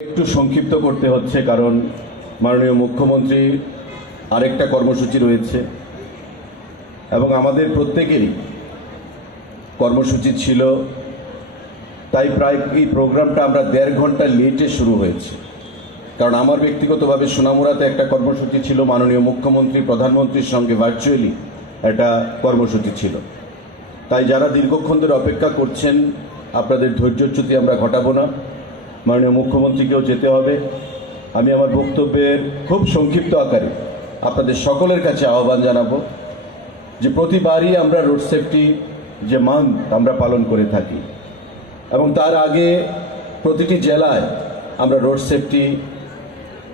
একটু সংক্ষিপ্ত করতে হচ্ছে কারণ মাননীয় মুখ্যমন্ত্রী আরেকটা কর্মসূচি রয়েছে এবং আমাদের প্রত্যেকেরই কর্মসূচি ছিল, তাই প্রায় এই প্রোগ্রামটা আমরা 1.5 ঘন্টা লেটে শুরু হয়েছে। কারণ আমার ব্যক্তিগতভাবে সোনামুড়াতে একটা কর্মসূচি ছিল, মাননীয় মুখ্যমন্ত্রী প্রধানমন্ত্রীর সঙ্গে ভার্চুয়ালি একটা কর্মসূচি ছিল। তাই যারা দীর্ঘক্ষণ ধরে অপেক্ষা করছেন, আপনাদের ধৈর্যচ্যুতি আমরা ঘটাবো না। মাননীয় মুখ্যমন্ত্রীকেও যেতে হবে। আমি আমার বক্তব্যের খুব সংক্ষিপ্ত আকারে আপনাদের সকলের কাছে আহ্বান জানাবো যে প্রতিবারই আমরা রোড সেফটি যে মান্থ আমরা পালন করে থাকি এবং তার আগে প্রতিটি জেলায় আমরা রোড সেফটি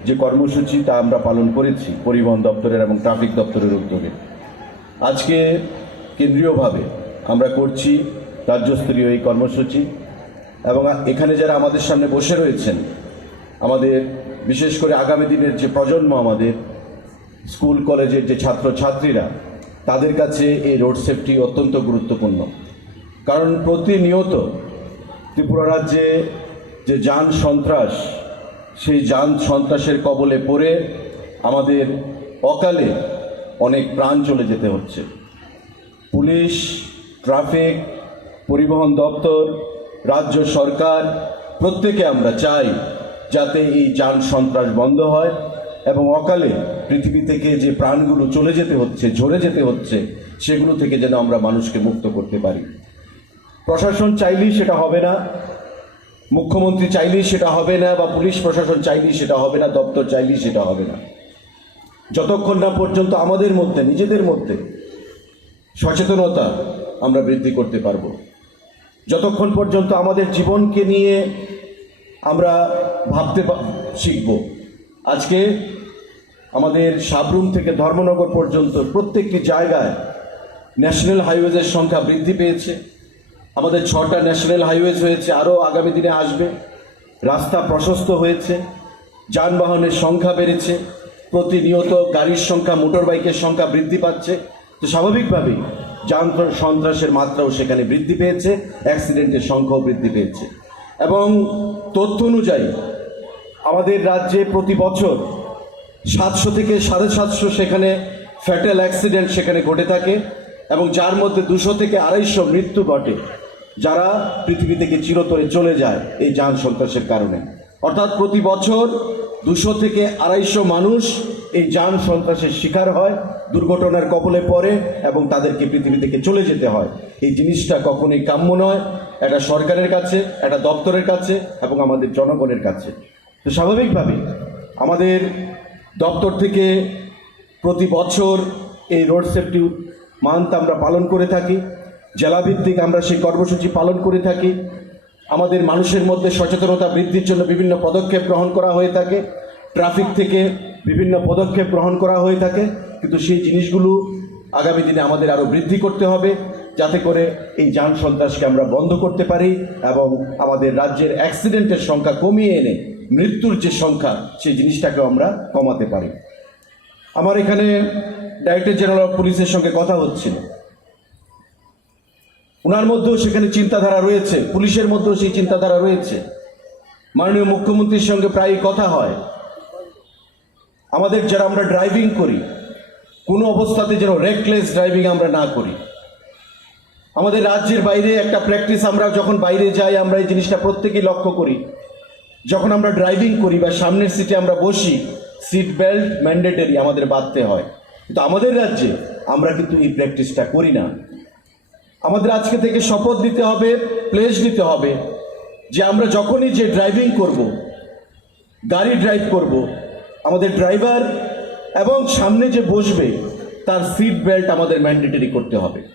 যে কর্মসূচি তা আমরা পালন করেছি পরিবহন দপ্তরের এবং ট্রাফিক দপ্তরের উদ্যোগে। আজকে কেন্দ্রীয়ভাবে আমরা করছি রাজ্যস্তরীয় এই কর্মসূচি এবং এখানে যারা আমাদের সামনে বসে রয়েছেন, আমাদের বিশেষ করে আগামী দিনের যে প্রজন্ম, আমাদের স্কুল কলেজের যে ছাত্রছাত্রীরা, তাদের কাছে এই রোড সেফটি অত্যন্ত গুরুত্বপূর্ণ। কারণ প্রতিনিয়ত ত্রিপুরা রাজ্যে যে যান সন্ত্রাস, সেই যান সন্ত্রাসের কবলে পড়ে আমাদের অকালে অনেক প্রাণ চলে যেতে হচ্ছে। পুলিশ, ট্রাফিক, পরিবহন দপ্তর, রাজ্য সরকার প্রত্যেকে আমরা চাই যাতে এই যান সন্ত্রাস বন্ধ হয় এবং অকালে পৃথিবী থেকে যে প্রাণগুলো চলে যেতে হচ্ছে, ঝরে যেতে হচ্ছে, সেগুলো থেকে যেন আমরা মানুষকে মুক্ত করতে পারি। প্রশাসন চাইলেই সেটা হবে না, মুখ্যমন্ত্রী চাইলেই সেটা হবে না, বা পুলিশ প্রশাসন চাইলেই সেটা হবে না, দপ্তর চাইলেই সেটা হবে না। যতক্ষণ না পর্যন্ত আমাদের মধ্যে, নিজেদের মধ্যে সচেতনতা আমরা বৃদ্ধি করতে পারবো, যতক্ষণ পর্যন্ত আমাদের জীবনকে নিয়ে আমরা ভাবতে শিখব। আজকে আমাদের সাবরুম থেকে ধর্মনগর পর্যন্ত প্রত্যেকটি জায়গায় ন্যাশনাল হাইওয়েজের সংখ্যা বৃদ্ধি পেয়েছে। আমাদের 6টা ন্যাশনাল হাইওয়েজ হয়েছে, আরও আগামী দিনে আসবে। রাস্তা প্রশস্ত হয়েছে, যানবাহনের সংখ্যা বেড়েছে, প্রতিনিয়ত গাড়ির সংখ্যা, মোটর বাইকের সংখ্যা বৃদ্ধি পাচ্ছে। তো স্বাভাবিকভাবেই যান সন্ত্রাসের মাত্রাও সেখানে বৃদ্ধি পেয়েছে, অ্যাক্সিডেন্টের সংখ্যাও বৃদ্ধি পেয়েছে। এবং তথ্য অনুযায়ী আমাদের রাজ্যে প্রতি বছর 700 থেকে 750 সেখানে ফ্যাটাল অ্যাক্সিডেন্ট সেখানে ঘটে থাকে এবং যার মধ্যে 200 থেকে 250 মৃত্যু ঘটে, যারা পৃথিবী থেকে চিরতরে চলে যায় এই যান সন্ত্রাসের কারণে। অর্থাৎ প্রতি বছর 200 থেকে 250 মানুষ এই যান সন্ত্রাসের শিকার হয়, দুর্ঘটনার কবলে পড়ে এবং তাদেরকে পৃথিবী থেকে চলে যেতে হয়। এই জিনিসটা কখনোই কাম্য নয়, এটা সরকারের কাছে, এটা দপ্তরের কাছে এবং আমাদের জনগণের কাছে। তো স্বাভাবিকভাবেই আমাদের দপ্তর থেকে প্রতি বছর এই রোড সেফটি মান্থ আমরা পালন করে থাকি। জেলাভিত্তিক আমরা সেই কর্মসূচি পালন করে থাকি। আমাদের মানুষের মধ্যে সচেতনতা বৃদ্ধির জন্য বিভিন্ন পদক্ষেপ গ্রহণ করা হয়ে থাকে, ট্রাফিক থেকে বিভিন্ন পদক্ষেপ গ্রহণ করা হয়ে থাকে। কিন্তু সেই জিনিসগুলো আগামী দিনে আমাদের আরও বৃদ্ধি করতে হবে, যাতে করে এই যান সন্ত্রাসকে আমরা বন্ধ করতে পারি এবং আমাদের রাজ্যের অ্যাক্সিডেন্টের সংখ্যা কমিয়ে এনে মৃত্যুর যে সংখ্যা, সেই জিনিসটাকেও আমরা কমাতে পারি। আমার এখানে ডাইরেক্টর জেনারেল অফ পুলিশের সঙ্গে কথা হচ্ছিল, ওনার মধ্যেও সেখানে চিন্তাধারা রয়েছে, পুলিশের মধ্যেও সেই চিন্তাধারা রয়েছে। মাননীয় মুখ্যমন্ত্রীর সঙ্গে প্রায়ই কথা হয়। আমাদের যারা আমরা ড্রাইভিং করি, কোনো অবস্থাতে যেন রেকলেস ড্রাইভিং আমরা না করি। আমাদের রাজ্যের বাইরে একটা প্র্যাকটিস, আমরা যখন বাইরে যাই আমরা এই জিনিসটা প্রত্যেকেই লক্ষ্য করি। যখন আমরা ড্রাইভিং করি বা সামনের সিটে আমরা বসি, সিট বেল্ট ম্যান্ডেটরি আমাদের বাঁধতে হয়, কিন্তু আমাদের রাজ্যে আমরা কিন্তু এই প্র্যাকটিসটা করি না। আমাদের আজকে থেকে শপথ নিতে হবে, প্লেজ নিতে হবে যে আমরা যখনই যে ড্রাইভিং করব, গাড়ি ড্রাইভ করব, আমাদের ড্রাইভার এবং সামনে যে বসবে তার সিট বেল্ট আমাদের ম্যান্ডেটরি করতে হবে।